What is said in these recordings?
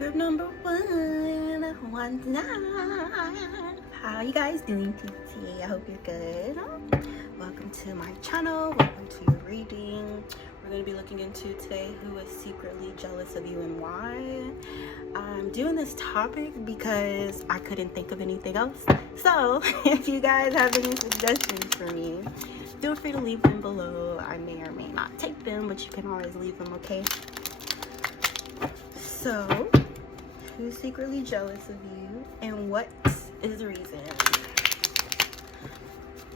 group number one night. How are you guys doing today? I hope you're good. Welcome to my channel. Welcome to your reading. We're going to be looking into today who is secretly jealous of you and why. I'm doing this topic because I couldn't think of anything else. So if you guys have any suggestions for me, feel free to leave them below. I may or may not take them, but you can always leave them, okay? So, who's secretly jealous of you and what is the reason?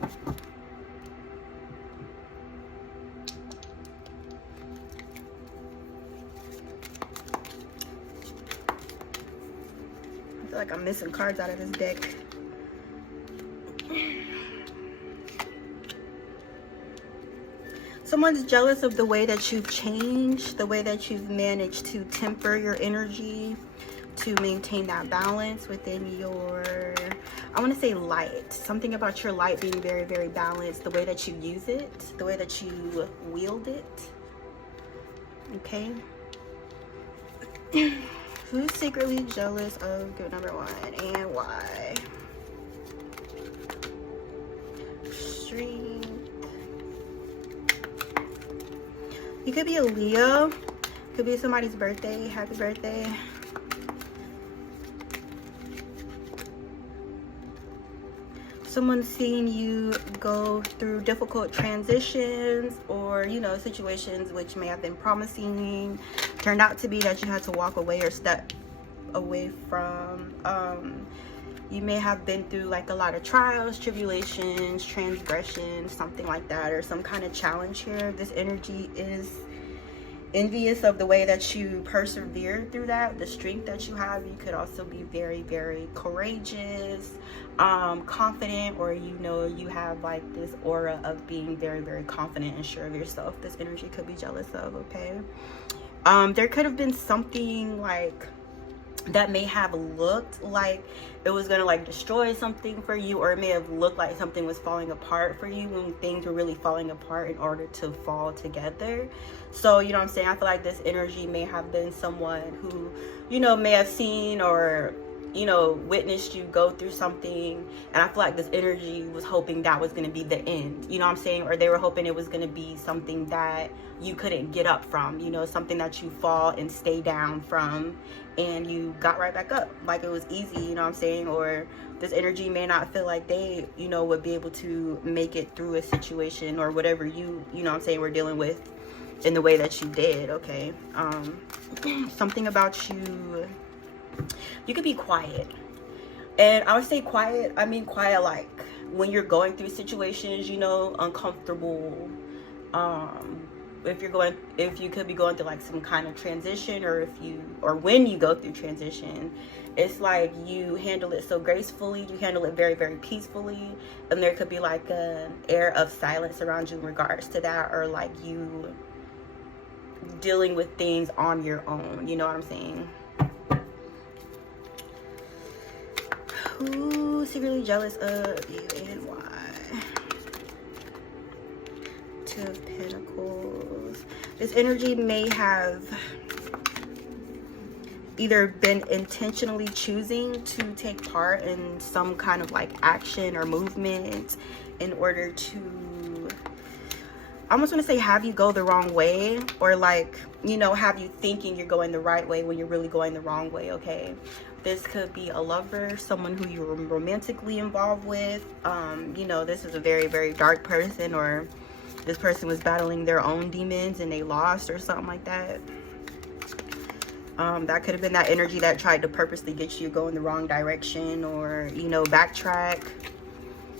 I feel like I'm missing cards out of this deck. Someone's jealous of the way that you've changed, the way that you've managed to temper your energy, to maintain that balance within your, I want to say light. Something about your light being very, very balanced, the way that you use it, the way that you wield it. Okay. Who's secretly jealous of group number one and why? Strength. You could be a Leo. Could be somebody's birthday. Happy birthday. Someone's seeing you go through difficult transitions or, you know, situations which may have been promising, turned out to be that you had to walk away or step away from. You may have been through like a lot of trials, tribulations, transgressions, something like that, or some kind of challenge here. This energy is envious of the way that you persevered through that, the strength that you have. You could also be very, very courageous, confident, or you know, you have like this aura of being very, very confident and sure of yourself. This energy could be jealous of, okay? There could have been something like that may have looked like it was gonna like destroy something for you, or it may have looked like something was falling apart for you when things were really falling apart in order to fall together. So, you know what I'm saying? I feel like this energy may have been someone who, you know, may have seen or, you know, witnessed you go through something, and I feel like this energy was hoping that was going to be the end, you know what I'm saying? Or they were hoping it was going to be something that you couldn't get up from, you know, something that you fall and stay down from, and you got right back up like it was easy, you know what I'm saying? Or this energy may not feel like they, you know, would be able to make it through a situation or whatever you know what I'm saying, we're dealing with in the way that you did, okay? Something about you. You could be quiet, and I would say quiet, I mean quiet like when you're going through situations, you know, uncomfortable, if you could be going through like some kind of transition, or when you go through transition, it's like you handle it so gracefully, you handle it very, very peacefully, and there could be like an air of silence around you in regards to that, or like you dealing with things on your own, you know what I'm saying? Who's secretly jealous of you and why? Two of Pentacles. This energy may have either been intentionally choosing to take part in some kind of like action or movement in order to, I almost want to say, have you go the wrong way, or like, you know, have you thinking you're going the right way when you're really going the wrong way, okay? This could be a lover, someone who you're romantically involved with. You know, this is a very, very dark person, or this person was battling their own demons and they lost or something like that. That could have been that energy that tried to purposely get you going the wrong direction, or, you know, backtrack,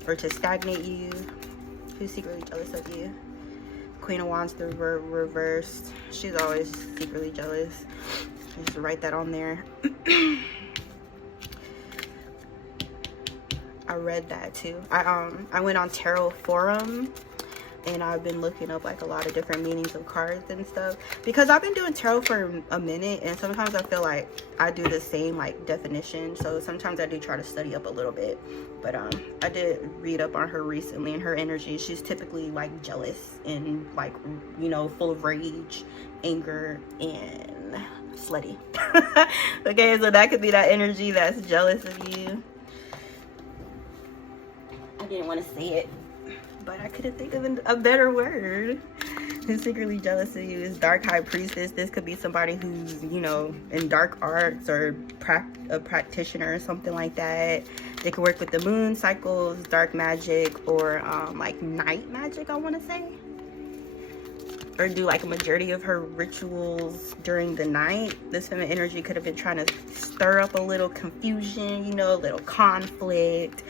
or to stagnate you. Who's secretly jealous of you? Queen of Wands, the reversed. She's always secretly jealous. Just write that on there. I read that too. I went on Tarot Forum, and I've been looking up like a lot of different meanings of cards and stuff, because I've been doing tarot for a minute, and sometimes I feel like I do the same like definition, so sometimes I do try to study up a little bit. But I did read up on her recently, and her energy, she's typically like jealous and like, you know, full of rage, anger, and slutty. Okay, so that could be that energy that's jealous of you. I didn't want to say it, but I couldn't think of a better word. Who's secretly jealous of you is dark high priestess. This could be somebody who's, you know, in dark arts or a practitioner or something like that. They could work with the moon cycles, dark magic, or like night magic, I want to say. Or do like a majority of her rituals during the night. This feminine energy could have been trying to stir up a little confusion, you know, a little conflict,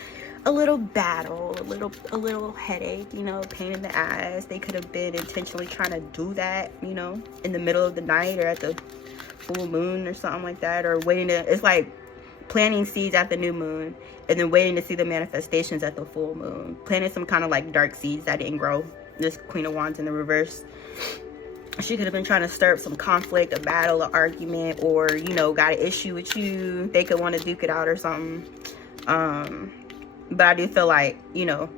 a little battle, a little headache, you know, pain in the ass. They could have been intentionally trying to do that, you know, in the middle of the night or at the full moon or something like that, or waiting to, it's like planting seeds at the new moon and then waiting to see the manifestations at the full moon. Planting some kind of like dark seeds that didn't grow. This Queen of Wands in the reverse. She could have been trying to stir up some conflict, a battle, an argument, or, you know, got an issue with you. They could want to duke it out or something. But I do feel like, you know,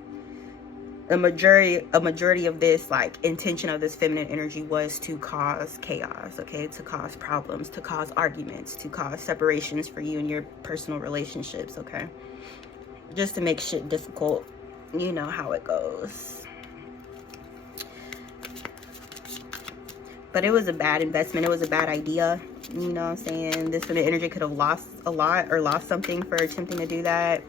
a majority of this, like, intention of this feminine energy was to cause chaos, okay? To cause problems, to cause arguments, to cause separations for you and your personal relationships, okay? Just to make shit difficult. You know how it goes. But it was a bad investment. It was a bad idea. You know what I'm saying? This feminine energy could have lost a lot or lost something for attempting to do that.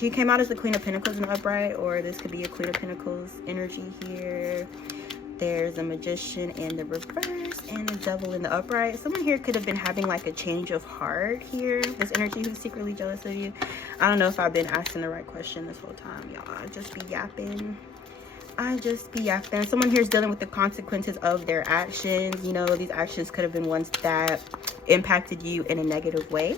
You came out as the Queen of Pentacles in the upright, or this could be a Queen of Pentacles energy here. There's a Magician in the reverse and a Devil in the upright. Someone here could have been having like a change of heart here. This energy who's secretly jealous of you. I don't know if I've been asking the right question this whole time, y'all. I just be yapping. Someone here is dealing with the consequences of their actions. You know, these actions could have been ones that impacted you in a negative way.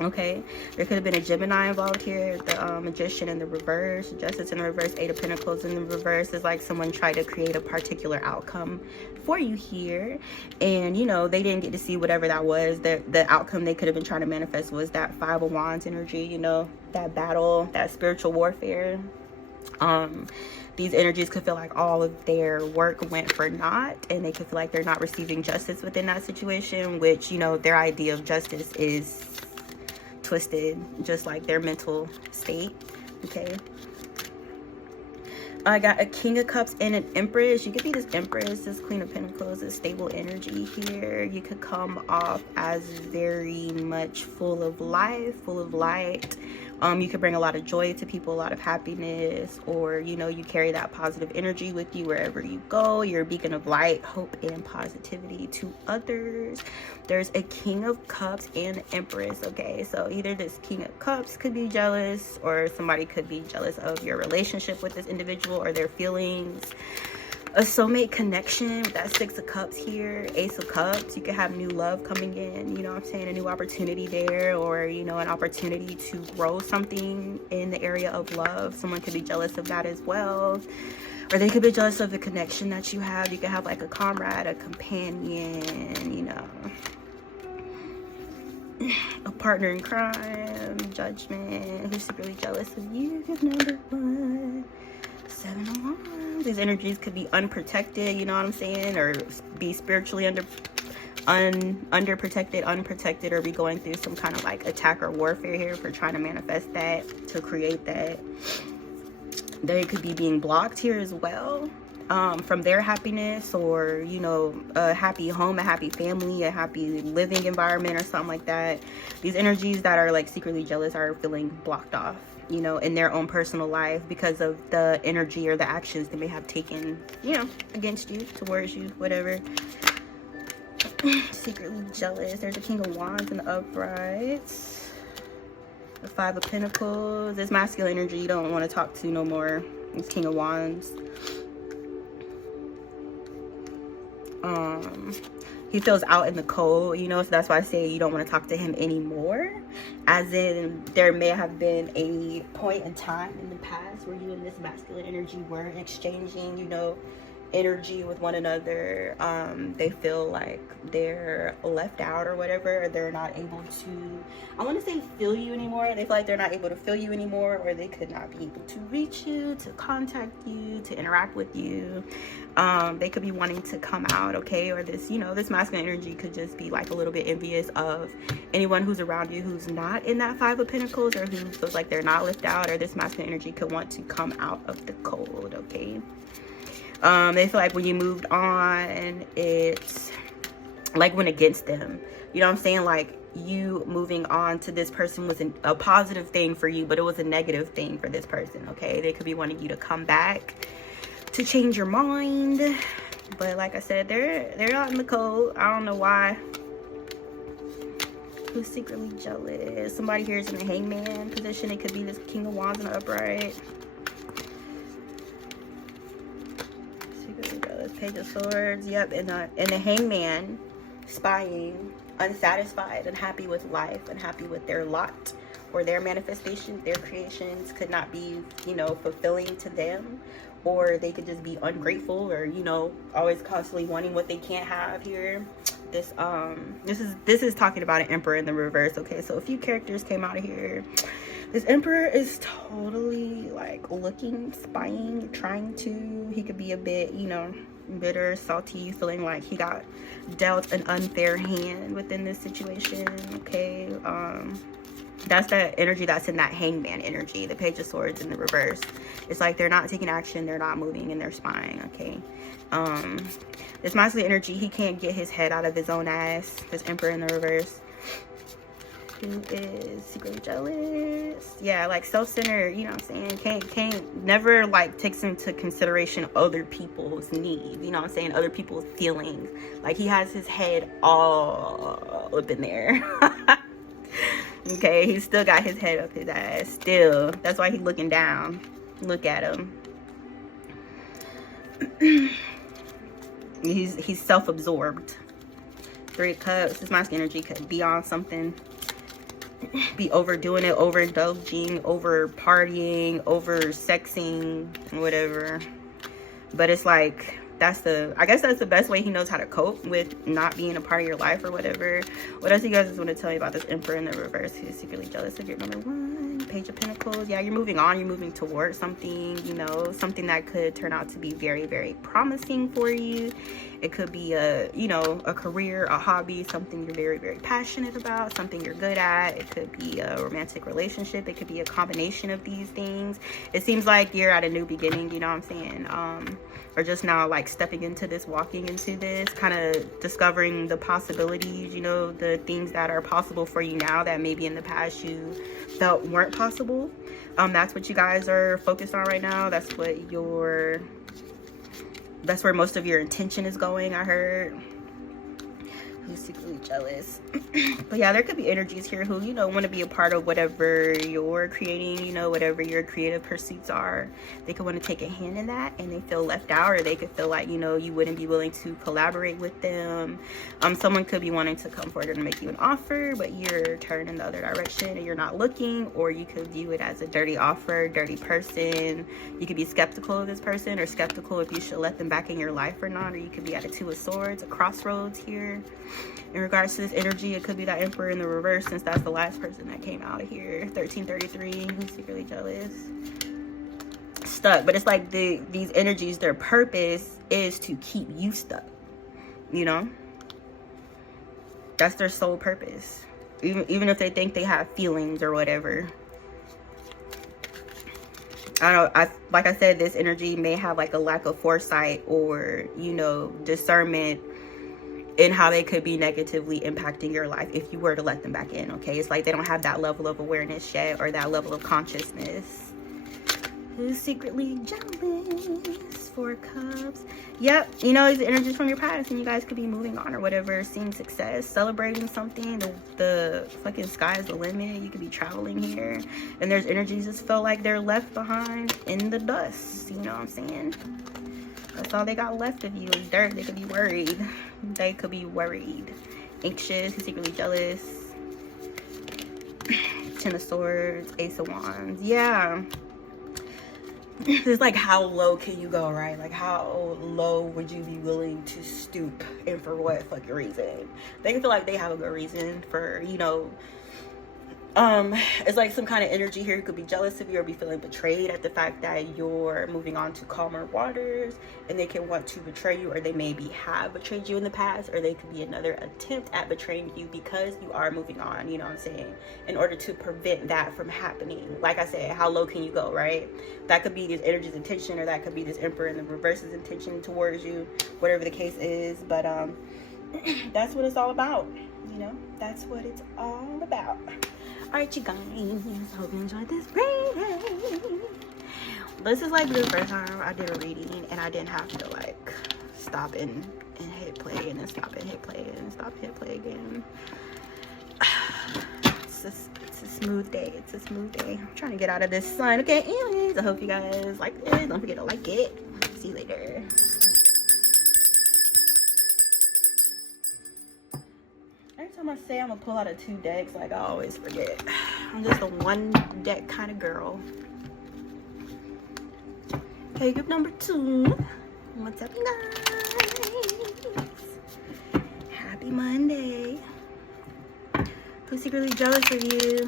Okay, there could have been a Gemini involved here. The Magician in the reverse, Justice in the reverse, Eight of Pentacles in the reverse is like someone tried to create a particular outcome for you here, and you know they didn't get to see whatever that was. The outcome they could have been trying to manifest was that Five of Wands energy. You know, that battle, that spiritual warfare. These energies could feel like all of their work went for naught, and they could feel like they're not receiving justice within that situation, which, you know, their idea of justice is twisted, just like their mental state. Okay, I got a King of Cups and an Empress. You could be this Empress, this Queen of Pentacles, a stable energy here. You could come off as very much full of life, full of light. You could bring a lot of joy to people, a lot of happiness, or, you know, you carry that positive energy with you wherever you go. You're a beacon of light, hope, and positivity to others. There's a King of Cups and an Empress, okay? So either this King of Cups could be jealous, or somebody could be jealous of your relationship with this individual or their feelings. A soulmate connection with that Six of Cups here, Ace of Cups. You could have new love coming in, you know what I'm saying, a new opportunity there, or, you know, an opportunity to grow something in the area of love. Someone could be jealous of that as well, or they could be jealous of the connection that you have. You could have like a comrade, a companion, you know, a partner in crime, Judgment, who's secretly jealous of you. Number one, Seven of Wands. These energies could be unprotected, you know what I'm saying, or be spiritually underprotected, unprotected, or be going through some kind of like attack or warfare here for trying to manifest that, to create that. They could be being blocked here as well, from their happiness, or, you know, a happy home, a happy family, a happy living environment, or something like that. These energies that are like secretly jealous are feeling blocked off, you know, in their own personal life because of the energy or the actions they may have taken, you know, against you, towards you, whatever. Secretly jealous. There's a King of Wands in the uprights. The Five of Pentacles. This masculine energy you don't want to talk to no more. It's King of Wands. He feels out in the cold, you know, so that's why I say you don't want to talk to him anymore. As in, there may have been a point in time in the past where you and this masculine energy were exchanging, you know, energy with one another. They feel like they're left out or whatever, or they're not able to, I want to say feel you anymore. They feel like they're not able to feel you anymore, or they could not be able to reach you, to contact you, to interact with you. They could be wanting to come out, okay? Or this, you know, this masculine energy could just be like a little bit envious of anyone who's around you who's not in that Five of Pentacles, or who feels like they're not left out, or this masculine energy could want to come out of the cold, okay? They feel like when you moved on, it's like went against them. You know what I'm saying? Like you moving on to this person was a positive thing for you, but it was a negative thing for this person, okay? They could be wanting you to come back, to change your mind. But like I said, they're out in the cold. I don't know why. Who's secretly jealous? Somebody here is in the hangman position. It could be this King of Wands in the upright. Page of Swords, yep, and the hangman, spying, unsatisfied, unhappy with life, unhappy with their lot, or their manifestation, their creations could not be, you know, fulfilling to them, or they could just be ungrateful, or, you know, always constantly wanting what they can't have here. This is talking about an Emperor in the reverse, okay? So a few characters came out of here. This Emperor is totally like looking, spying, trying to, he could be a bit, you know, bitter, salty, feeling like he got dealt an unfair hand within this situation, okay? That's that energy that's in that hangman energy, the Page of Swords in the reverse. It's like they're not taking action, they're not moving, and they're spying, okay? This masculine energy, he can't get his head out of his own ass, this Emperor in the reverse. Who is secretly jealous? Yeah, like self-centered, you know what I'm saying? Can't never like takes into consideration other people's needs, you know what I'm saying? Other people's feelings. Like he has his head all up in there. Okay, he's still got his head up his ass. Still. That's why he's looking down. Look at him. He's self-absorbed. Three of Cups. This masculine energy could be on something. Be overdoing it, overindulging, over partying, over sexing, whatever. But it's like I guess that's the best way he knows how to cope with not being a part of your life or whatever. What else you guys want to tell me about this Emperor in the reverse who's secretly jealous of your number one? Page of Pentacles. Yeah, you're moving on, you're moving towards something, you know, something that could turn out to be very, very promising for you. It could be a, you know, a career, a hobby, something you're very, very passionate about, something you're good at. It could be a romantic relationship. It could be a combination of these things. It seems like you're at a new beginning, you know what I'm saying? Or just now like stepping into this, walking into this, kind of discovering the possibilities, you know, the things that are possible for you now that maybe in the past you felt weren't possible. That's what you guys are focused on right now. That's where most of your intention is going, I heard. Who's secretly jealous? But yeah, there could be energies here who, you know, want to be a part of whatever you're creating, you know, whatever your creative pursuits are. They could want to take a hand in that, and they feel left out, or they could feel like, you know, you wouldn't be willing to collaborate with them. Someone could be wanting to come forward and make you an offer, but you're turned in the other direction and you're not looking, or you could view it as a dirty offer, dirty person. You could be skeptical of this person, or skeptical if you should let them back in your life or not, or you could be at a Two of Swords, a crossroads here. In regards to this energy, it could be that Emperor in the reverse, since that's the last person that came out of here. 1333, who's secretly jealous? Stuck. But it's like these energies, their purpose is to keep you stuck, you know? That's their sole purpose. Even if they think they have feelings or whatever. I don't know, like I said, this energy may have like a lack of foresight or, you know, discernment in how they could be negatively impacting your life if you were to let them back in, okay? It's like they don't have that level of awareness yet, or that level of consciousness. Who's secretly jealous? Four Cups. Yep, you know, these energies from your past, and you guys could be moving on or whatever, seeing success, celebrating something. The fucking sky is the limit. You could be traveling here, and there's energies that feel like they're left behind in the dust, you know what I'm saying? That's all they got left of you is dirt. They could be worried. They could be worried. Anxious, secretly jealous. Ten of Swords, Ace of Wands. Yeah. It's like, how low can you go, right? Like, how low would you be willing to stoop, and for what fucking reason? They feel like they have a good reason for, you know, it's like some kind of energy here. You could be jealous of you or be feeling betrayed at the fact that you're moving on to calmer waters, and they can want to betray you, or they maybe have betrayed you in the past, or they could be another attempt at betraying you because you are moving on, you know what I'm saying, in order to prevent that from happening. Like I said, how low can you go, right? That could be this energy's intention, or that could be this Emperor in the reverse's intention towards you, whatever the case is. But that's what it's all about, you know. That's what it's all about. Alright, you guys, hope you enjoyed this reading. This is like the first time I did a reading and I didn't have to like stop and hit play and then stop and hit play and stop and hit play again. It's a smooth day. It's a smooth day. I'm trying to get out of this sun. Okay, anyways, I hope you guys like this. Don't forget to like it. See you later. Every time I say I'm gonna pull out of 2 decks, like I always forget. I'm just a 1 deck kind of girl. Okay, group number 2. What's up, you guys? Happy Monday. Who's secretly jealous of you?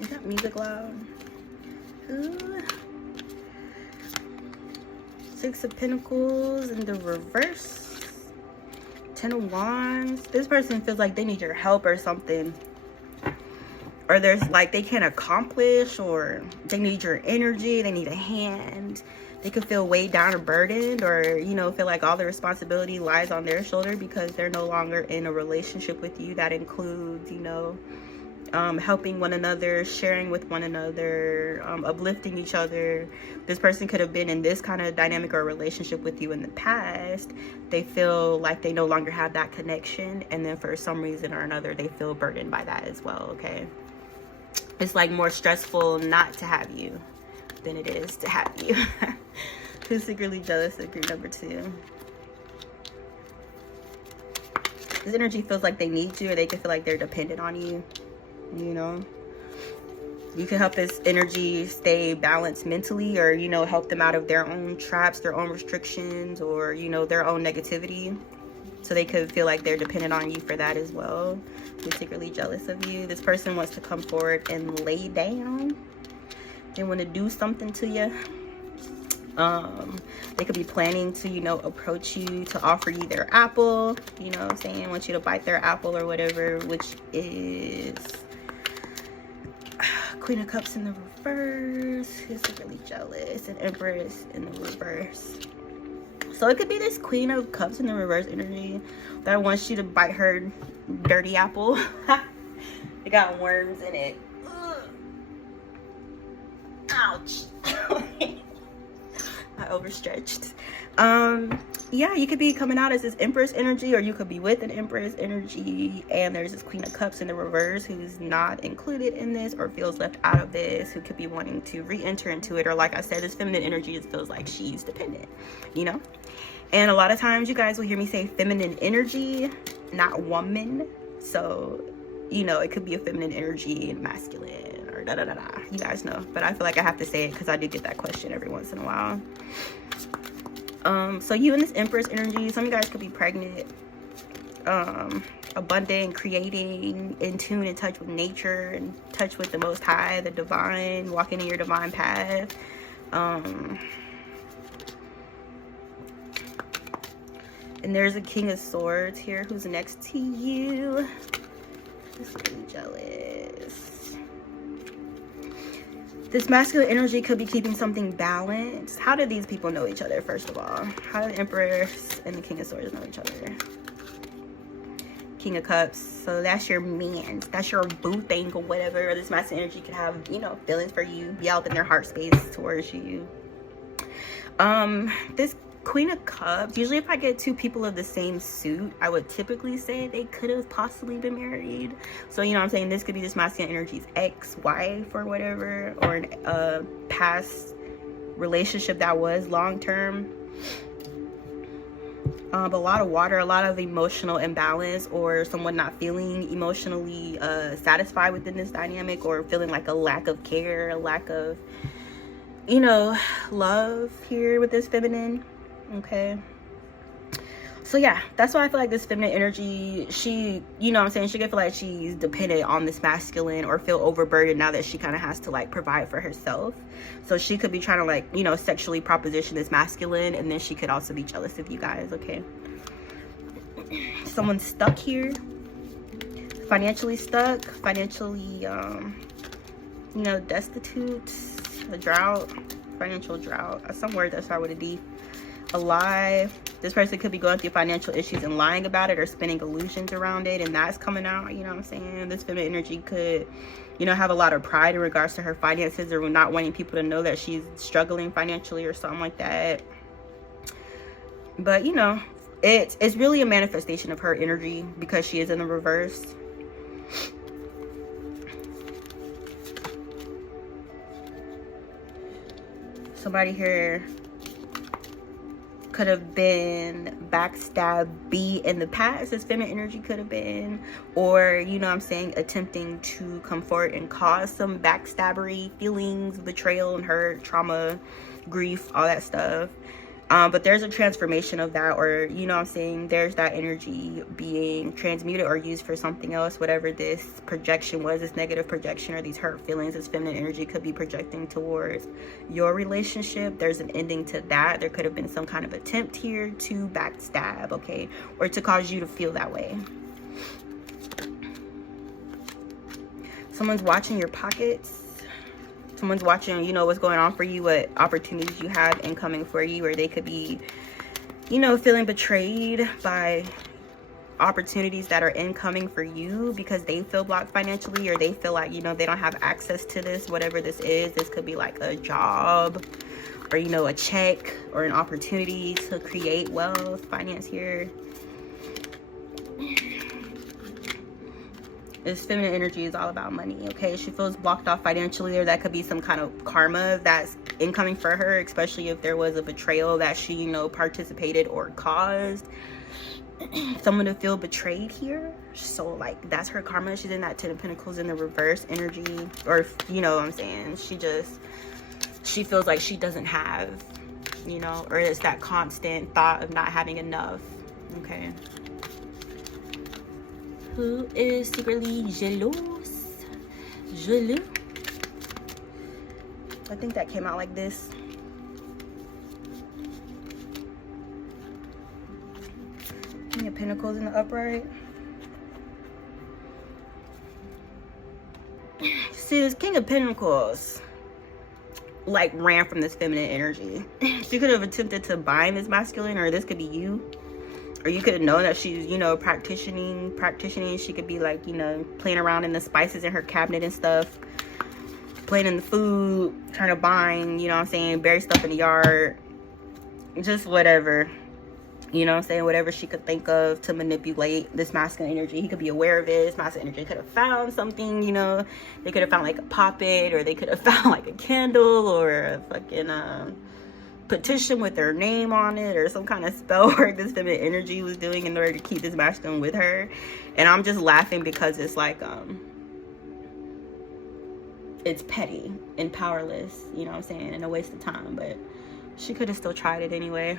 Is that music loud? Ooh. 6 of Pentacles in the reverse. 10 of Wands. This person feels like they need your help or something. Or there's like they can't accomplish, or they need your energy. They need a hand. They could feel weighed down or burdened, or, you know, feel like all the responsibility lies on their shoulder because they're no longer in a relationship with you that includes, you know, helping one another, sharing with one another, uplifting each other. This person could have been in this kind of dynamic or relationship with you in the past. They feel like they no longer have that connection, and then for some reason or another they feel burdened by that as well. Okay, it's like more stressful not to have you than it is to have you. Who's secretly jealous of group number 2? This energy feels like they need you, or they can feel like they're dependent on you. You know, you can help this energy stay balanced mentally, or, you know, help them out of their own traps, their own restrictions, or, you know, their own negativity. So they could feel like they're dependent on you for that as well. They're secretly jealous of you. This person wants to come forward and lay down. They want to do something to you. They could be planning to, you know, approach you to offer you their apple, you know what I'm saying, want you to bite their apple or whatever, which is Queen of Cups in the reverse. Who's secretly jealous? And Empress in the reverse. So it could be this Queen of Cups in the reverse energy that wants you to bite her dirty apple. It got worms in it. Ugh. Ouch. I overstretched. Yeah, you could be coming out as this Empress energy, or you could be with an Empress energy, and there's this Queen of Cups in the reverse who's not included in this or feels left out of this, who could be wanting to re-enter into it. Or like I said, this feminine energy just feels like she's dependent, you know. And a lot of times you guys will hear me say feminine energy, not woman. So, you know, it could be a feminine energy and masculine, or da da da da. You guys know, but I feel like I have to say it because I do get that question every once in a while. So you and this Empress energy, some of you guys could be pregnant, abundant, creating, in tune, in touch with nature, in touch with the Most High, the divine, walking in your divine path. And there's a King of Swords here who's next to you. Just really jealous. This masculine energy could be keeping something balanced. How do these people know each other, first of all? How do the Empress and the King of Swords know each other? King of Cups. So that's your man. That's your boo thing or whatever. Or this masculine energy could have, you know, feelings for you. Be out in their heart space towards you. This Queen of Cups. Usually if I get two people of the same suit, I would typically say they could have possibly been married. So, you know what I'm saying? This could be this masculine energy's ex-wife or whatever, or a past relationship that was long-term. But a lot of water, a lot of emotional imbalance, or someone not feeling emotionally satisfied within this dynamic, or feeling like a lack of care, a lack of, you know, love here with this feminine. Okay, so yeah, that's why I feel like this feminine energy, she, you know what I'm saying, she could feel like she's dependent on this masculine, or feel overburdened now that she kind of has to like provide for herself. So she could be trying to like, you know, sexually proposition this masculine, and then she could also be jealous of you guys. Okay, someone's stuck here, financially stuck, financially you know, destitute, a drought, financial drought, some word that start with a D. Alive. This person could be going through financial issues and lying about it, or spinning illusions around it, and that's coming out. You know what I'm saying? This feminine energy could, you know, have a lot of pride in regards to her finances, or not wanting people to know that she's struggling financially or something like that. But you know, it's really a manifestation of her energy because she is in the reverse. Somebody here could have been backstabby in the past. This feminine energy could have been, or, you know what I'm saying, attempting to come forward and cause some backstabbery feelings, betrayal and hurt, trauma, grief, all that stuff. But there's a transformation of that, or, you know what I'm saying, there's that energy being transmuted or used for something else. Whatever this projection was, this negative projection, or these hurt feelings, this feminine energy could be projecting towards your relationship. There's an ending to that. There could have been some kind of attempt here to backstab, okay, or to cause you to feel that way. Someone's watching your pockets. Someone's watching, you know, what's going on for you, what opportunities you have incoming for you, or they could be, you know, feeling betrayed by opportunities that are incoming for you because they feel blocked financially, or they feel like, you know, they don't have access to this, whatever this is. This could be like a job, or, you know, a check, or an opportunity to create wealth, finance here. This feminine energy is all about money, okay? She feels blocked off financially, or that could be some kind of karma that's incoming for her, especially if there was a betrayal that she, you know, participated or caused. Someone to feel betrayed here. So, like, that's her karma. She's in that 10 of Pentacles in the reverse energy, or, you know what I'm saying, she feels like she doesn't have, you know, or it's that constant thought of not having enough, okay? Who is secretly jealous? Jaloux. I think that came out like this. King of Pentacles in the upright. See, this King of Pentacles like ran from this feminine energy. She could have attempted to bind this masculine, or this could be you. Or you could have known that she's, you know, practicing. She could be like, you know, playing around in the spices in her cabinet and stuff. Playing in the food, trying to bind, you know what I'm saying, bury stuff in the yard. Just whatever. You know what I'm saying? Whatever she could think of to manipulate this masculine energy. He could be aware of it. This masculine energy could have found something, you know. They could have found like a poppet, or they could have found like a candle, or a fucking petition with their name on it, or some kind of spell work this feminine energy was doing in order to keep this masculine with her. And I'm just laughing because it's like it's petty and powerless, you know what I'm saying, and a waste of time. But she could have still tried it anyway.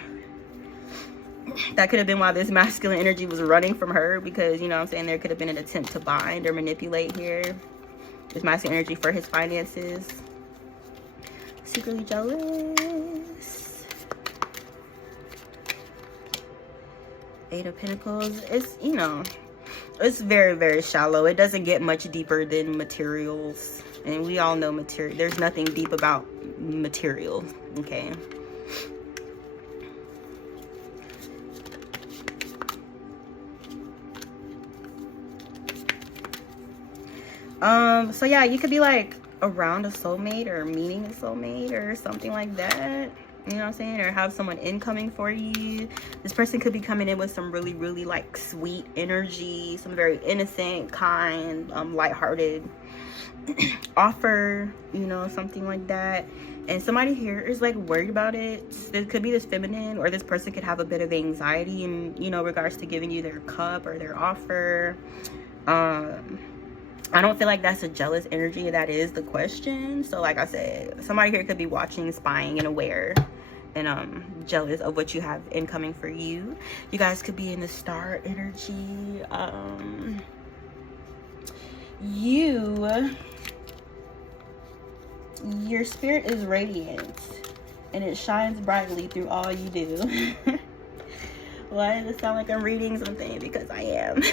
That could have been why this masculine energy was running from her, because, you know what I'm saying, there could have been an attempt to bind or manipulate here. This masculine energy for his finances. Secretly jealous. Eight of Pentacles. It's, you know, it's very, very shallow. It doesn't get much deeper than materials. And we all know material. There's nothing deep about material. Okay. So yeah, you could be like around a soulmate, or meeting a soulmate, or something like that. You know what I'm saying? Or have someone incoming for you. This person could be coming in with some really, really like sweet energy, some very innocent, kind, lighthearted offer, you know, something like that. And somebody here is like worried about it. It could be this feminine, or this person could have a bit of anxiety in, you know, regards to giving you their cup or their offer. I don't feel like that's a jealous energy. That is the question. So like I said, somebody here could be watching, spying, and aware, and jealous of what you have incoming for you. You guys could be in the star energy. Your spirit is radiant, and it shines brightly through all you do. Why does it sound like I'm reading something? Because I am.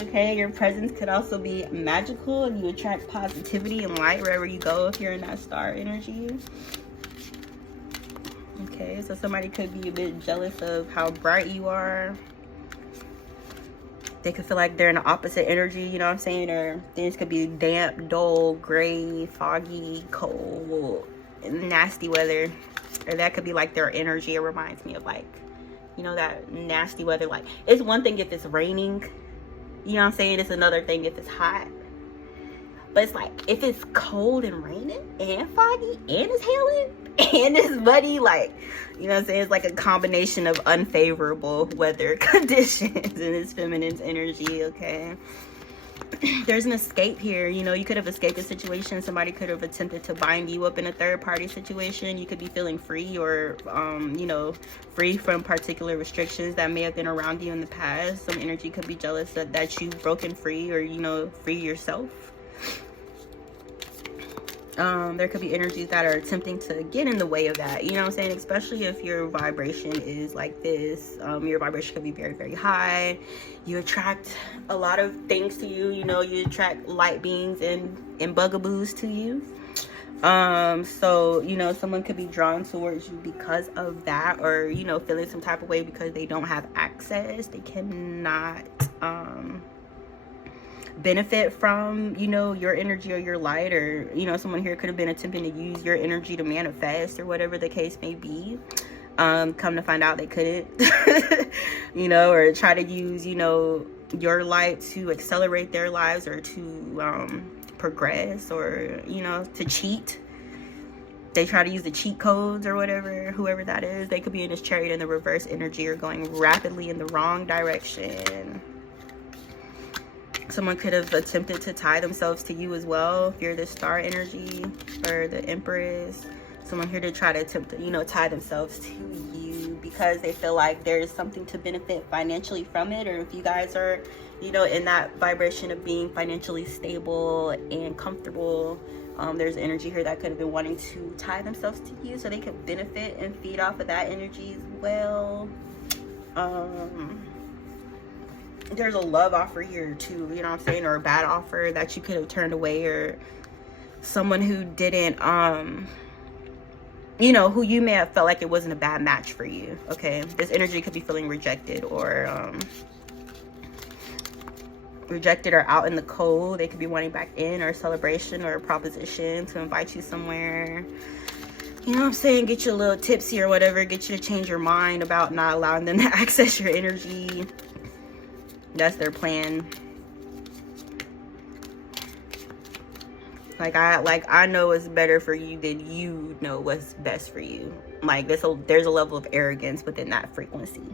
Okay, your presence could also be magical, and you attract positivity and light wherever you go if you're in that star energy. Okay, so somebody could be a bit jealous of how bright you are. They could feel like they're in the opposite energy, you know what I'm saying? Or things could be damp, dull, gray, foggy, cold, nasty weather. Or that could be like their energy. It reminds me of like, you know, that nasty weather. Like, it's one thing if it's raining, you know what I'm saying? It's another thing if it's hot. But it's like, if it's cold and raining and foggy and it's hailing and it's muddy, like, you know what I'm saying? It's like a combination of unfavorable weather conditions in this feminine's energy, okay? There's an escape here. You know, you could have escaped a situation. Somebody could have attempted to bind you up in a third-party situation. You could be feeling free, or, you know, free from particular restrictions that may have been around you in the past. Some energy could be jealous that you've broken free, or, you know, free yourself. There could be energies that are attempting to get in the way of that, you know what I'm saying? Especially if your vibration is like this. Your vibration could be very, very high. You attract a lot of things to you. You know, you attract light beings and bugaboos to you. So, you know, someone could be drawn towards you because of that, or, you know, feeling some type of way because they don't have access. They cannot, benefit from, you know, your energy or your light. Or, you know, someone here could have been attempting to use your energy to manifest, or whatever the case may be. Come to find out they couldn't. You know, or try to use, you know, your light to accelerate their lives, or to progress, or, you know, to cheat. They try to use the cheat codes or whatever, whoever that is. They could be in this Chariot in the reverse energy, or going rapidly in the wrong direction. Someone could have attempted to tie themselves to you as well, if you're the star energy, or the Empress. Someone here to try to attempt to, you know, tie themselves to you because they feel like there's something to benefit financially from it. Or if you guys are, you know, in that vibration of being financially stable and comfortable, there's energy here that could have been wanting to tie themselves to you so they could benefit and feed off of that energy as well. There's a love offer here too, you know what I'm saying? Or a bad offer that you could have turned away, or someone who didn't, you know, who you may have felt like it wasn't a bad match for you, okay? This energy could be feeling rejected, or rejected or out in the cold. They could be wanting back in, or a celebration or a proposition to invite you somewhere. You know what I'm saying? Get you a little tipsy or whatever. Get you to change your mind about not allowing them to access your energy. That's their plan. Like I know what's better for you than you know what's best for you. Like there's a level of arrogance within that frequency.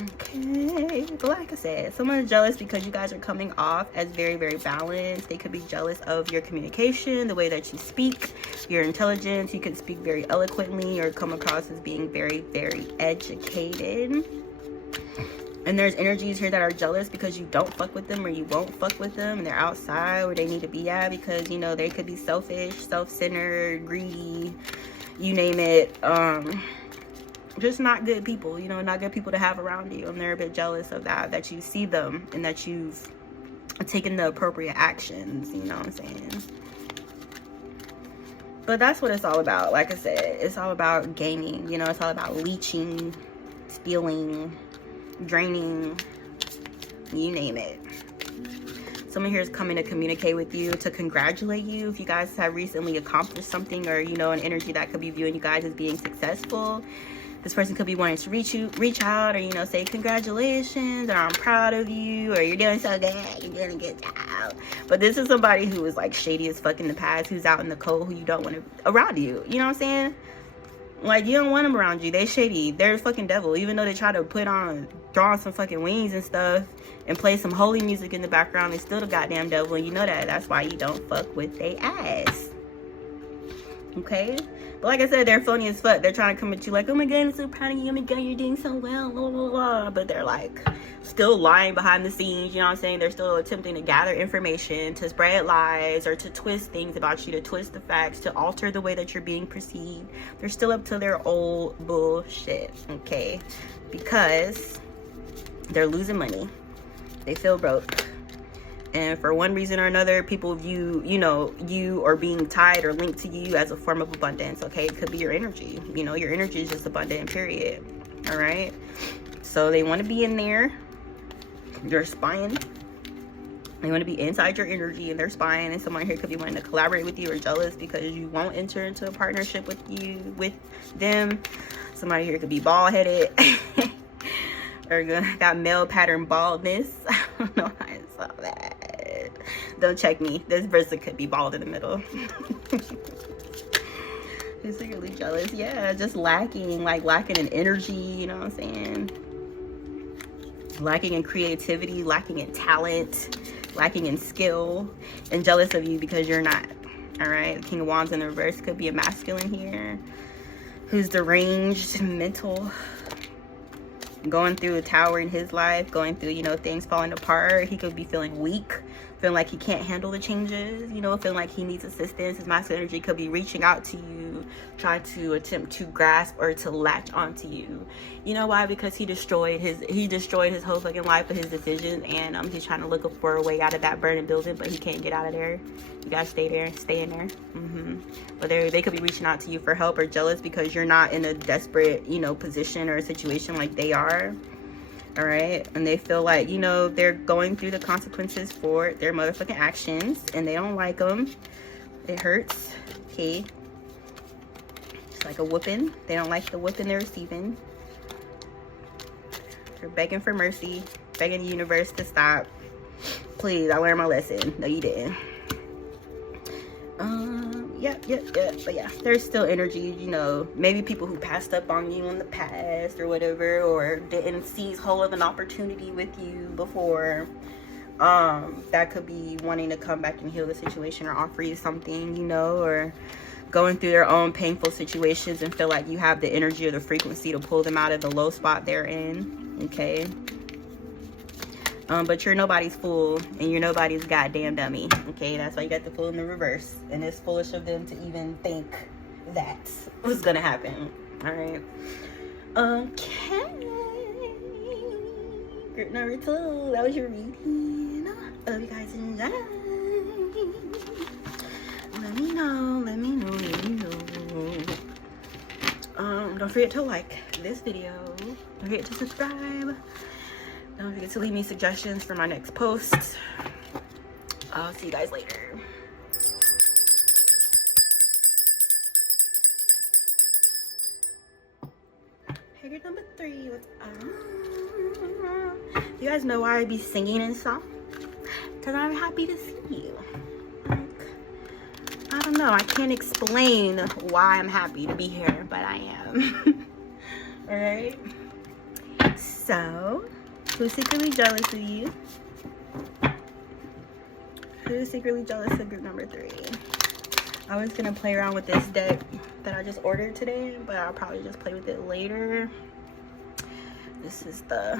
Okay, but like I said, someone is jealous because you guys are coming off as very, very balanced. They could be jealous of your communication, the way that you speak, your intelligence. You could speak very eloquently, or come across as being very, very educated. And there's energies here that are jealous because you don't fuck with them, or you won't fuck with them, and they're outside where they need to be at because, you know, they could be selfish, self-centered, greedy, you name it. Just not good people, you know, not good people to have around you. And they're a bit jealous of that you see them and that you've taken the appropriate actions, you know what I'm saying? But that's what it's all about. Like I said, it's all about gaining, you know, it's all about leeching, stealing, draining, you name it. Someone here is coming to communicate with you, to congratulate you if you guys have recently accomplished something, or you know, an energy that could be viewing you guys as being successful. This person could be wanting to reach out, or you know, say congratulations, or I'm proud of you, or you're doing so good, you're doing a good job. But this is somebody who is like shady as fuck in the past, who's out in the cold, who you don't want to around you. You know what I'm saying? Like, you don't want them around you. They shady. They're the fucking devil. Even though they try to draw on some fucking wings and stuff and play some holy music in the background, they're still the goddamn devil. And you know that. That's why you don't fuck with they ass. Okay? But like I said, they're phony as fuck. They're trying to come at you like, oh my god, I'm so proud of you. Oh my god, you're doing so well. Blah, blah, blah. But they're like still lying behind the scenes. You know what I'm saying? They're still attempting to gather information, to spread lies, or to twist things about you, to twist the facts, to alter the way that you're being perceived. They're still up to their old bullshit. Okay? Because they're losing money. They feel broke. And for one reason or another, people view, you know, you or being tied or linked to you as a form of abundance. Okay, it could be your energy. You know, your energy is just abundant, period. All right. So they want to be in there. You're spying. They want to be inside your energy, and they're spying. And someone here could be wanting to collaborate with you or jealous because you won't enter into a partnership with them. Somebody here could be bald-headed or got male pattern baldness. I don't know how I saw that. Don't check me. This person could be bald in the middle. Who's secretly jealous? Yeah, just lacking in energy, you know what I'm saying? Lacking in creativity, lacking in talent, lacking in skill, and jealous of you because you're not. All right, King of Wands in reverse could be a masculine here who's deranged, mental, going through a tower in his life, going through, you know, things falling apart. He could be feeling weak, feeling like he can't handle the changes, you know, feeling like he needs assistance. His masculine energy could be reaching out to you, trying to attempt to grasp or to latch onto you. You know why? Because he destroyed his whole fucking life with his decisions, and he's trying to look for a way out of that burning building, but he can't get out of there. You gotta stay there, stay in there. But they could be reaching out to you for help or jealous because you're not in a desperate, you know, position or a situation like they are. All right, and they feel like, you know, they're going through the consequences for their motherfucking actions, and they don't like them. It hurts. Okay, it's like a whooping. They don't like the whooping they're receiving. They're begging for mercy, begging the universe to stop. Please, I learned my lesson. No, you didn't. Yep. But yeah, there's still energy, you know, maybe people who passed up on you in the past or whatever, or didn't seize hold of an opportunity with you before. That could be wanting to come back and heal the situation or offer you something, you know, or going through their own painful situations and feel like you have the energy or the frequency to pull them out of the low spot they're in. Okay. But you're nobody's fool, and you're nobody's goddamn dummy. Okay, that's why you got the fool in the reverse, and it's foolish of them to even think that was gonna happen. All right. Okay. Group number 2. That was your reading. Hope you guys enjoy. Let me know. Don't forget to like this video. Don't forget to subscribe. Don't forget to leave me suggestions for my next post. I'll see you guys later. Figure number 3. What's up? You guys know why I be singing and stuff? Because I'm happy to see you. Like, I don't know. I can't explain why I'm happy to be here, but I am. Alright? So, who's secretly jealous of you? Who's secretly jealous of group number 3? I was gonna play around with this deck that I just ordered today, but I'll probably just play with it later. This is the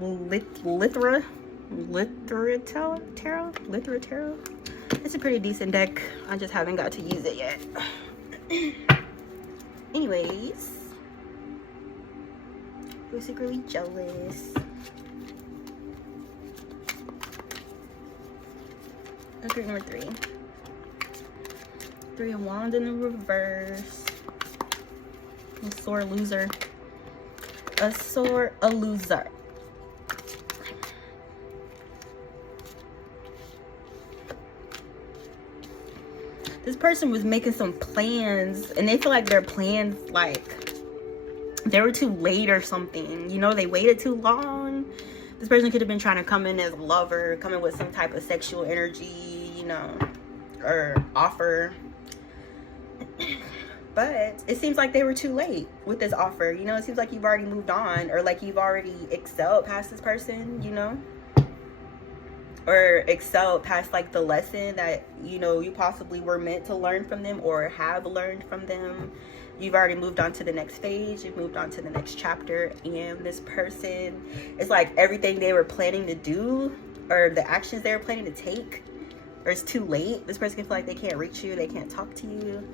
Lithra Tarot. It's a pretty decent deck. I just haven't got to use it yet. Anyways, who's secretly jealous? Okay, number 3. 3 of Wands in the reverse. A sore loser. A loser. This person was making some plans, and they feel like their plans, like, they were too late or something. You know, they waited too long. This person could have been trying to come in as a lover, come in with some type of sexual energy, you know, or offer. But it seems like they were too late with this offer. You know, it seems like you've already moved on, or like you've already excelled past this person, you know, or excelled past like the lesson that, you know, you possibly were meant to learn from them or have learned from them. You've already moved on to the next phase. You've moved on to the next chapter. And this person, it's like everything they were planning to do, or the actions they were planning to take, or it's too late. This person can feel like they can't reach you. They can't talk to you.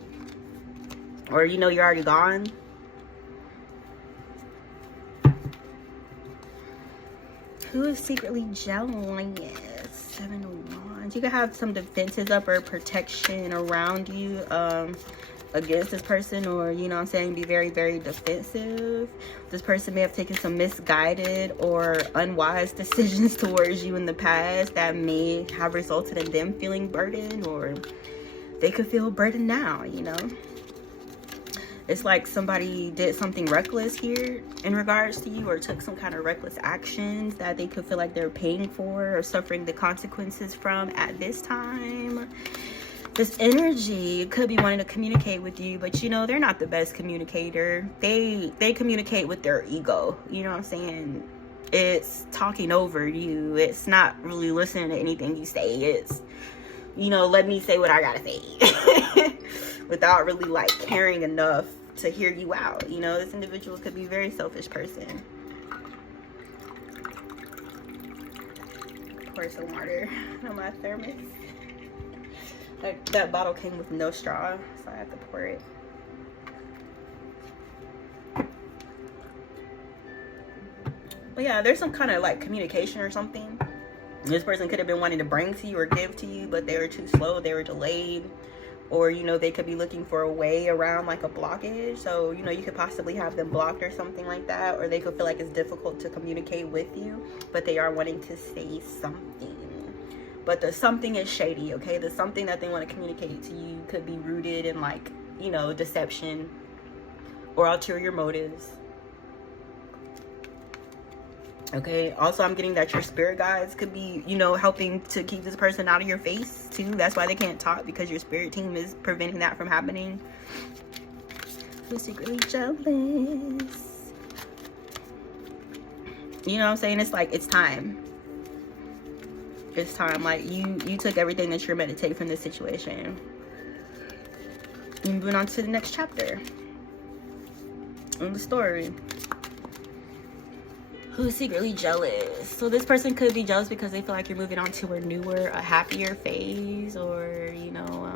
Or, you know, you're already gone. Who is secretly jealous? 7 of Wands. You can have some defenses up or protection around you against this person, or, you know what I'm saying, be very, very defensive. This person may have taken some misguided or unwise decisions towards you in the past that may have resulted in them feeling burdened, or they could feel burdened now, you know. It's like somebody did something reckless here in regards to you, or took some kind of reckless actions that they could feel like they're paying for or suffering the consequences from at this time. This energy could be wanting to communicate with you, but, you know, they're not the best communicator. They communicate with their ego. You know what I'm saying? It's talking over you. It's not really listening to anything you say. It's, you know, let me say what I gotta say. Without really like caring enough to hear you out. You know, this individual could be a very selfish person. Pour some water on my thermos. Like, that bottle came with no straw, so I have to pour it. But yeah, there's some kind of like communication or something this person could have been wanting to bring to you or give to you, but they were too slow, they were delayed. Or, you know, they could be looking for a way around like a blockage. So, you know, you could possibly have them blocked or something like that. Or they could feel like it's difficult to communicate with you, but they are wanting to say something. But the something is shady, okay? The something that they want to communicate to you could be rooted in like, you know, deception or ulterior motives. Okay, also I'm getting that your spirit guides could be, you know, helping to keep this person out of your face too. That's why they can't talk, because your spirit team is preventing that from happening. You're secretly jealous. You know what I'm saying? It's like, it's time. It's time. Like, you took everything that you're meant to take from this situation. You're moving on to the next chapter in the story. Who's secretly jealous? So this person could be jealous because they feel like you're moving on to a newer, a happier phase, or, you know,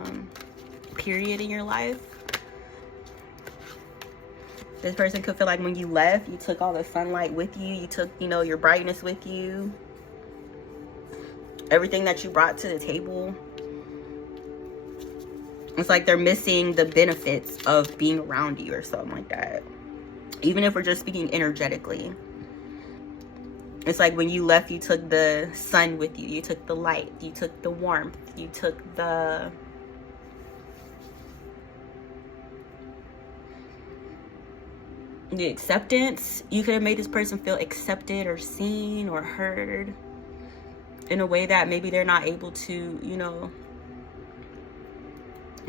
period in your life. This person could feel like when you left, you took all the sunlight with you. You took, you know, your brightness with you. Everything that you brought to the table. It's like they're missing the benefits of being around you or something like that. Even if we're just speaking energetically. It's like when you left, you took the sun with you. You took the light. You took the warmth. You took the acceptance. You could have made this person feel accepted or seen or heard in a way that maybe they're not able to, you know,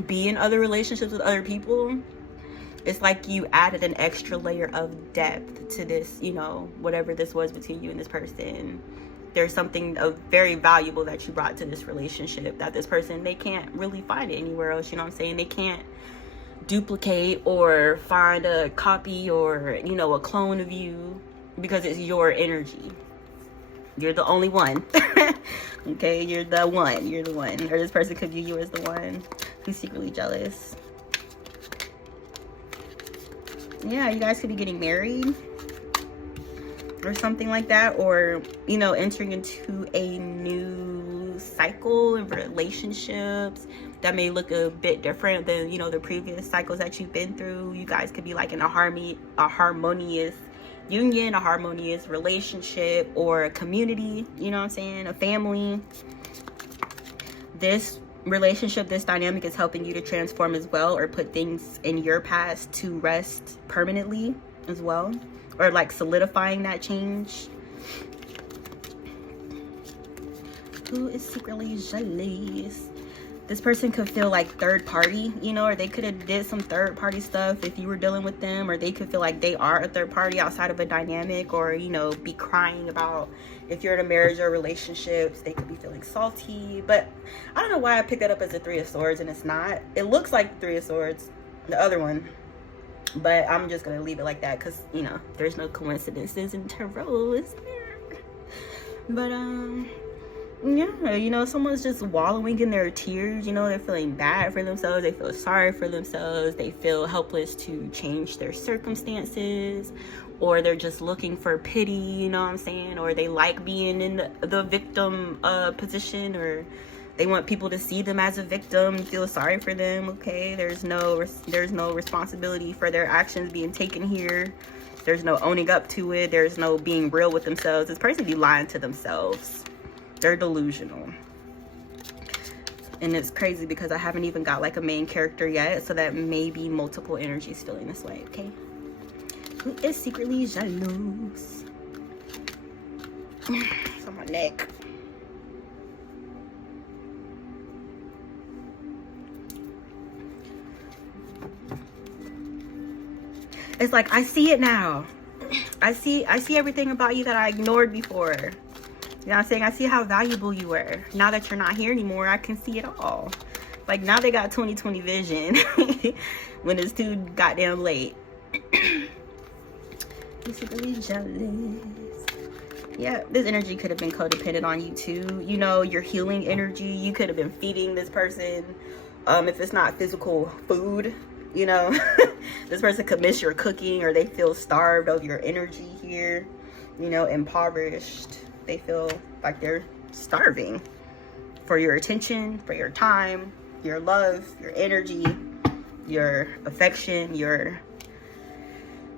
be in other relationships with other people. It's like you added an extra layer of depth to this, you know, whatever this was between you and this person. There's something very valuable that you brought to this relationship that this person, they can't really find it anywhere else. You know what I'm saying? They can't duplicate or find a copy or, you know, a clone of you, because it's your energy. You're the only one. Okay, you're the one. You're the one. Or this person could view you as the one who's secretly jealous. Yeah, you guys could be getting married or something like that, or, you know, entering into a new cycle of relationships that may look a bit different than, you know, the previous cycles that you've been through. You guys could be like in a harmonious union, a harmonious relationship, or a community, you know what I'm saying, a family. This relationship, this dynamic is helping you to transform as well, or put things in your past to rest permanently as well, or like solidifying that change. Who is secretly jealous? This person could feel like third party, you know, or they could have did some third party stuff if you were dealing with them, or they could feel like they are a third party outside of a dynamic, or, you know, be crying about if you're in a marriage or relationships, they could be feeling salty. But I don't know why I picked that up as a Three of Swords and it's not. It looks like the Three of Swords, the other one, but I'm just gonna leave it like that because, you know, there's no coincidences in tarot, is there? But yeah, you know, someone's just wallowing in their tears. You know, they're feeling bad for themselves, they feel sorry for themselves, they feel helpless to change their circumstances, or they're just looking for pity, you know what I'm saying, or they like being in the victim position, or they want people to see them as a victim, feel sorry for them. Okay, there's no responsibility for their actions being taken here. There's no owning up to it. There's no being real with themselves. This person be lying to themselves. They're delusional. And it's crazy because I haven't even got like a main character yet, so that may be multiple energies feeling this way. Okay, who is secretly jealous? It's on my neck. It's like, I see it now. I see everything about you that I ignored before. You know what I'm saying? I see how valuable you were. Now that you're not here anymore, I can see it all. Like, now they got 20/20 vision when it's too goddamn late. This is really jealous. Yeah, this energy could have been codependent on you too. You know, your healing energy, you could have been feeding this person. If it's not physical food, you know, this person could miss your cooking, or they feel starved of your energy here, you know, impoverished. They feel like they're starving for your attention, for your time, your love, your energy, your affection,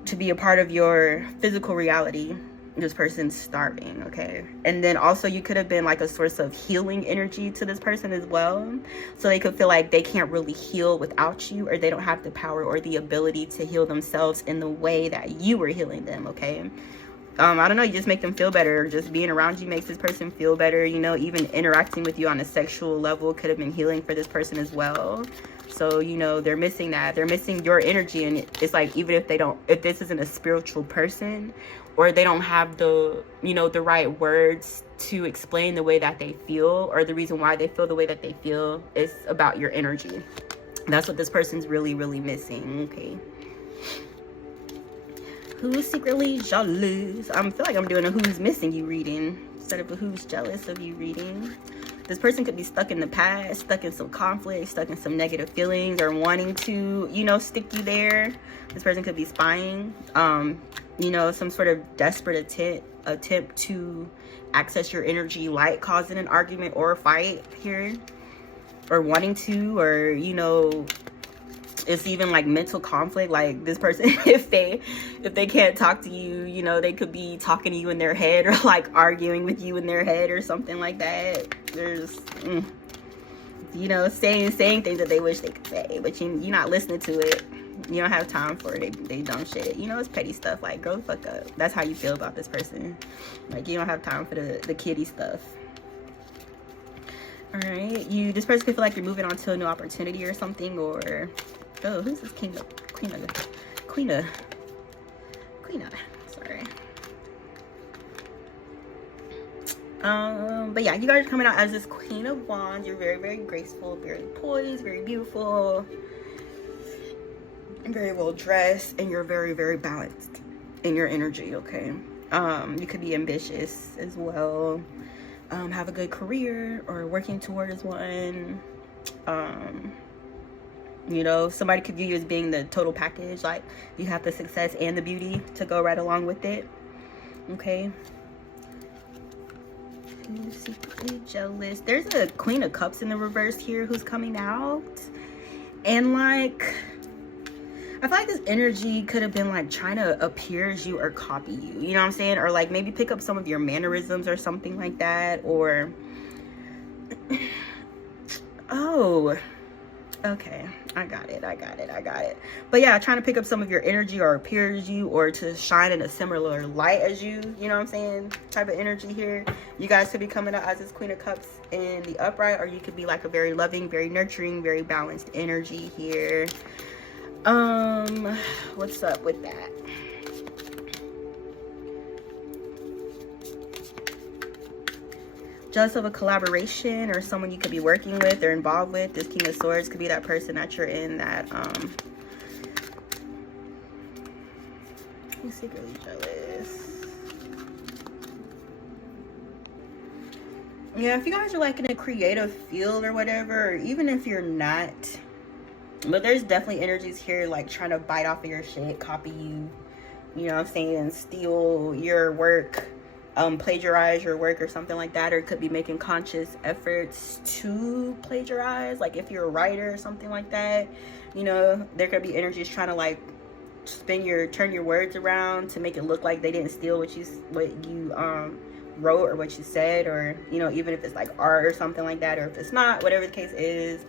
to be a part of your physical reality. This person's starving, okay? And then also you could have been like a source of healing energy to this person as well. So they could feel like they can't really heal without you, or they don't have the power or the ability to heal themselves in the way that you were healing them, okay? I don't know, you just make them feel better. Just being around you makes this person feel better. You know, even interacting with you on a sexual level could have been healing for this person as well. So, you know, they're missing that. They're missing your energy. And it's like, even if this isn't a spiritual person, or they don't have the, you know, the right words to explain the way that they feel, or the reason why they feel the way that they feel, it's about your energy. That's what this person's really, really missing, okay? Who's secretly jealous? I feel like I'm doing a who's missing you reading instead of a who's jealous of you reading. This person could be stuck in the past, stuck in some conflict, stuck in some negative feelings, or wanting to, you know, stick you there. This person could be spying, you know, some sort of desperate attempt to access your energy, like causing an argument or a fight here, or wanting to, or, you know, it's even like mental conflict. Like this person, if they can't talk to you, you know, they could be talking to you in their head, or like arguing with you in their head or something like that. There's you know, saying things that they wish they could say, but you're not listening to it. You don't have time for it. They dumb shit. You know, it's petty stuff. Like, grow the fuck up. That's how you feel about this person. Like, you don't have time for the kiddie stuff. All right, this person could feel like you're moving on to a new opportunity or something, or oh, who's this queen of, sorry. But yeah, you guys are coming out as this Queen of Wands. You're very, very graceful, very poised, very beautiful, and very well dressed, and you're very, very balanced in your energy, okay? You could be ambitious as well, have a good career, or working towards one. You know, somebody could view you as being the total package, like you have the success and the beauty to go right along with it, okay? Who's secretly jealous? There's a Queen of Cups in the reverse here who's coming out, and like, I feel like this energy could have been like trying to appear as you or copy you, you know what I'm saying? Or like maybe pick up some of your mannerisms or something like that, or Oh, okay, I got it. But yeah, trying to pick up some of your energy or appear as you, or to shine in a similar light as you, you know what I'm saying, type of energy here. You guys could be coming out as this Queen of Cups in the upright, or you could be like a very loving, very nurturing, very balanced energy here. What's up with that? Jealous of a collaboration or someone you could be working with or involved with. This King of Swords could be that person that you're in that you're secretly jealous. Yeah, if you guys are like in a creative field or whatever, or even if you're not, but there's definitely energies here like trying to bite off of your shit, copy you, you know what I'm saying, steal your work, plagiarize your work or something like that. Or it could be making conscious efforts to plagiarize, like if you're a writer or something like that, you know, there could be energies trying to like turn your words around to make it look like they didn't steal what you wrote or what you said, or you know, even if it's like art or something like that, or if it's not, whatever the case is,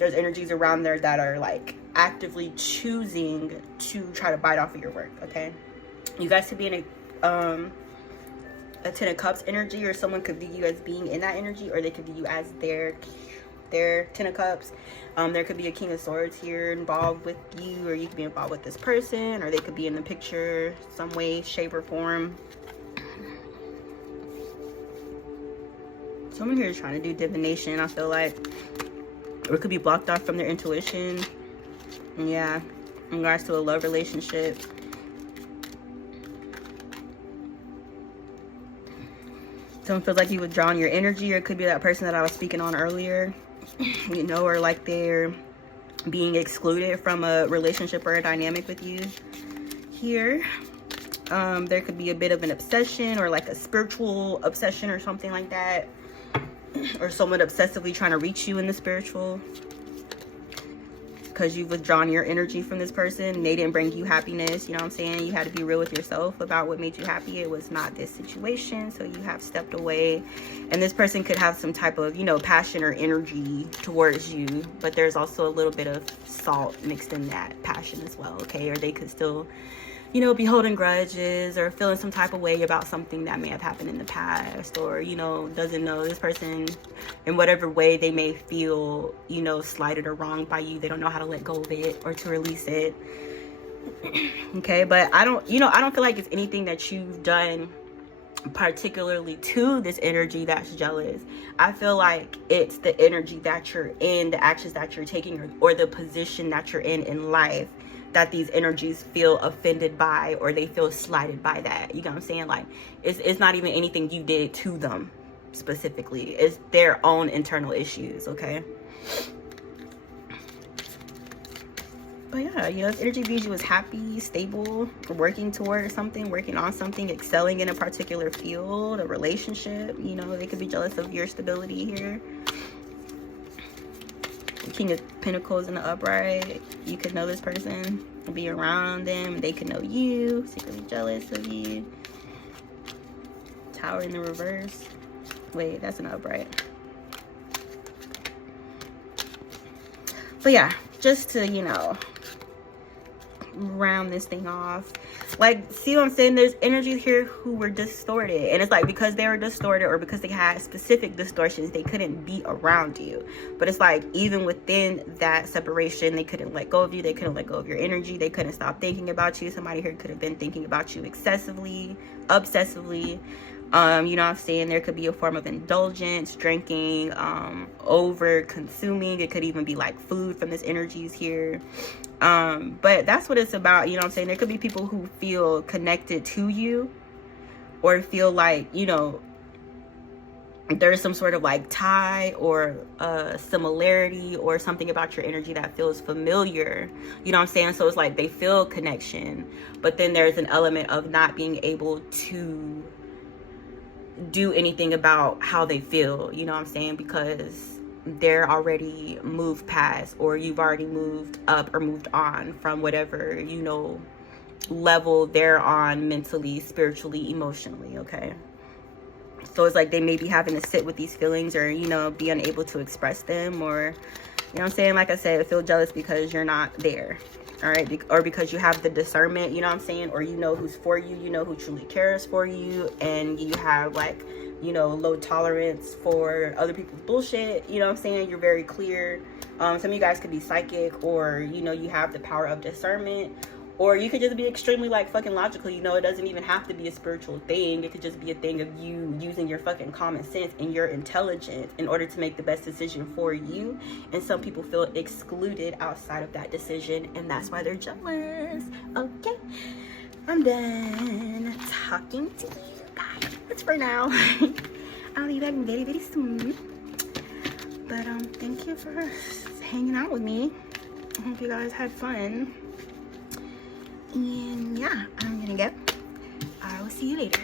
there's energies around there that are like actively choosing to try to bite off of your work. Okay, you guys could be in a Ten of Cups energy, or someone could view you as being in that energy, or they could view you as their Ten of Cups. There could be a King of Swords here involved with you, or you could be involved with this person, or they could be in the picture some way, shape, or form. Someone here is trying to do divination, I feel like, or it could be blocked off from their intuition. Yeah, in regards to a love relationship. Someone feels like you withdrawn your energy, or it could be that person that I was speaking on earlier, you know, or like they're being excluded from a relationship or a dynamic with you here. There could be a bit of an obsession, or like a spiritual obsession or something like that, or someone obsessively trying to reach you in the spiritual, because you've withdrawn your energy from this person. They didn't bring you happiness, you know what I'm saying? You had to be real with yourself about what made you happy. It was not this situation, so you have stepped away. And this person could have some type of, you know, passion or energy towards you, but there's also a little bit of salt mixed in that passion as well, okay? Or they could still, you know, be holding grudges or feeling some type of way about something that may have happened in the past, or, you know, doesn't know this person in whatever way they may feel, you know, slighted or wronged by you. They don't know how to let go of it or to release it. Okay, but I don't feel like it's anything that you've done particularly to this energy that's jealous. I feel like it's the energy that you're in, the actions that you're taking, or the position that you're in life, that these energies feel offended by, or they feel slighted by that. You know what I'm saying? Like, it's not even anything you did to them specifically. It's their own internal issues, okay? But yeah, you know, if energy views you as happy, stable, working towards something, working on something, excelling in a particular field, a relationship, you know, they could be jealous of your stability here. King of Pentacles in the upright. You could know this person, be around them, they could know you, secretly jealous of you. Tower in the reverse. Wait, that's an upright. But yeah, just to, you know, round this thing off, like, see what I'm saying? There's energies here who were distorted, and it's like because they were distorted, or because they had specific distortions, they couldn't be around you. But it's like even within that separation, they couldn't let go of you, they couldn't let go of your energy, they couldn't stop thinking about you. Somebody here could have been thinking about you excessively, obsessively. You know what I'm saying? There could be a form of indulgence, drinking, over consuming. It could even be like food from this energies here. But that's what it's about, you know what I'm saying? There could be people who feel connected to you, or feel like, you know, there's some sort of like tie or similarity or something about your energy that feels familiar, you know what I'm saying? So it's like they feel connection, but then there's an element of not being able to do anything about how they feel, you know what I'm saying? Because they're already moved past, or you've already moved up or moved on from whatever, you know, level they're on mentally, spiritually, emotionally, okay? So it's like they may be having to sit with these feelings, or, you know, be unable to express them, or, you know what I'm saying? Like I said, feel jealous because you're not there. All right, or because you have the discernment, you know what I'm saying? Or you know who's for you, you know who truly cares for you, and you have, like, you know, low tolerance for other people's bullshit. You know what I'm saying? You're very clear. Some of you guys could be psychic, or, you know, you have the power of discernment. Or you could just be extremely, like, fucking logical. You know, it doesn't even have to be a spiritual thing. It could just be a thing of you using your fucking common sense and your intelligence in order to make the best decision for you. And some people feel excluded outside of that decision, and that's why they're jealous. Okay, I'm done talking to you guys. That's for now. I'll be back very, very soon. But thank you for hanging out with me. I hope you guys had fun. And yeah, I'm gonna go. I will see you later.